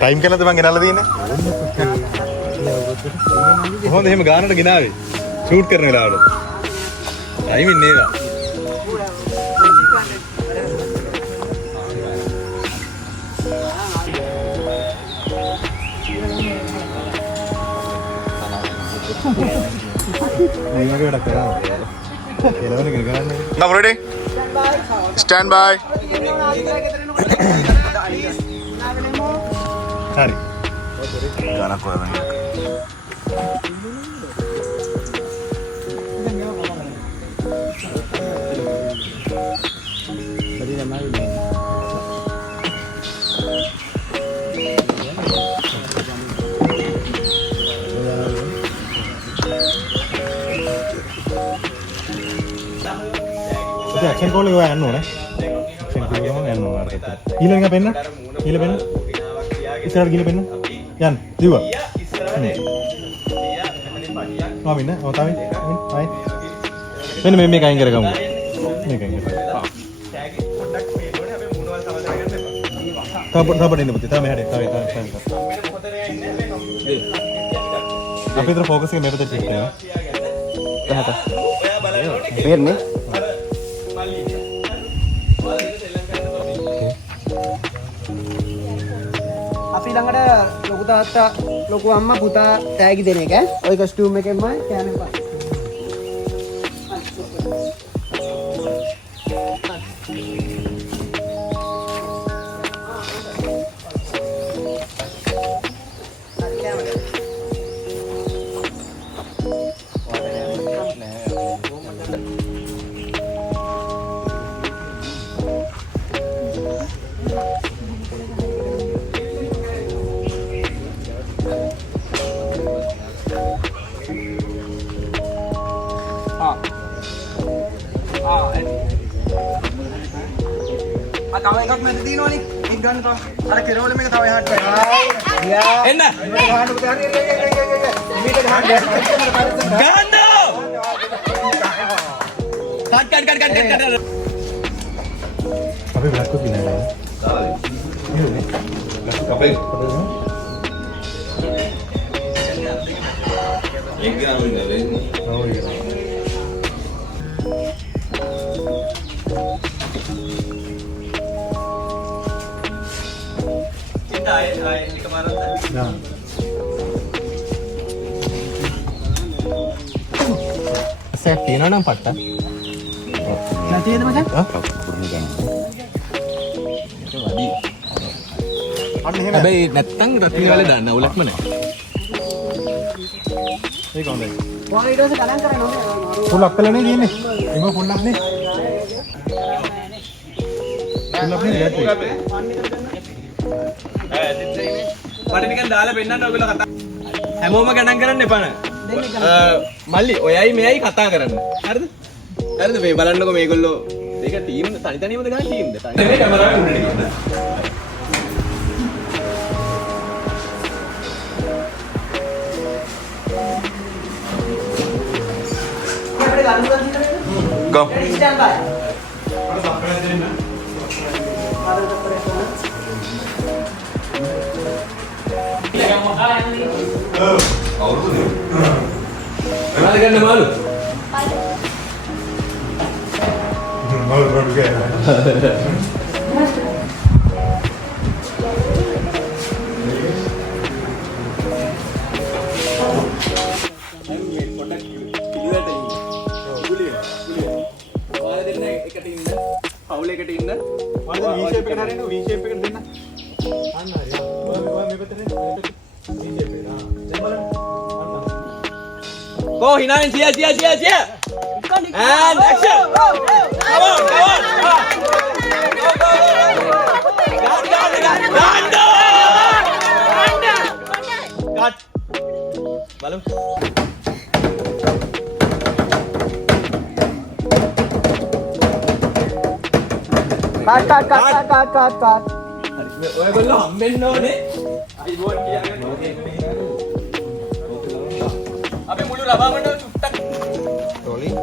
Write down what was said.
Time කළාද මං ගෙනල්ලා තියෙන්නේ? කොහොමද එහෙම ගානට ගෙනාවේ? ෂූට් කරන වෙලාවට. ටයිම් ඉන්නේ නේද? Now ready? Stand by. Hari. Gana kau yang ini. Action call juga anu nih. Action call juga anu ada. Gila nggak penna? Gila penna? Isar gila penna? Yan, juga. Oh minna, oh tahu ini, hai. Penna memang kain kira kamu. Ini kain kira. Tahu ini betul, tahu mehade, tahu. Tapi terus fokus ke mereka terus ya. Tahu. Biar nih. අපි ළඟට ලොකු තාත්තා ලොකු අම්මා පුතා තෑගි දෙන එක ඔය කස්ටියුම් එකෙන්මයි කෑම එපා. තව එකක් මැද තියෙනවනේ. ඒක ගන්න තව. අර කෙරවල මේක තව එහාට ගන්න. එන්න. ගහන්න පුතා. හරි. මේක ගහන්න. ගන්න. කට්. අපි බ්ලැක් කොපි නෑ. දාලා. ඉන්නේ. අපේ. ඒක ගාමින් නේද? ඔව් ඒක. Nah. Safety na nang patta. නැති වේද මචං? හැබැයි නැත්තම් රත්න වල දාන්න උලක්ම නැහැ. ඒක හොඳයි. ඔයාලා ඊට පස්සේ ගණන් කරන්න ඕනේ. පුලක් කළා නේ තියෙන්නේ. එම පුලක් නේ. පුලක් නේ යන්නේ. මට නිකන් දාලා පෙන්නන්න ඔයගොල්ලෝ කතා හැමෝම ගණන් කරන්න එපා නේ. මල්ලි ඔයයි මෙයයි කතා කරන්න. හරිද? හරිද මේ බලන්නකො මේගොල්ලෝ දෙක ටීම් තනි තනියමද ගන්න ටීම්ද? තනි කැමරාවේ උඩට ගන්න. Go. Stand by. Mana kan malu? Malu baru ke. Go, hinain, sia. And action. Come on. Go. Cut. Balum. Cut. ඔය ගොල්ලෝ හම්බෙන්න ඕනේ. අයිබෝන් කියන්න. අපි මුළු රබාමණ්ඩල චුට්ටක්. Rolling.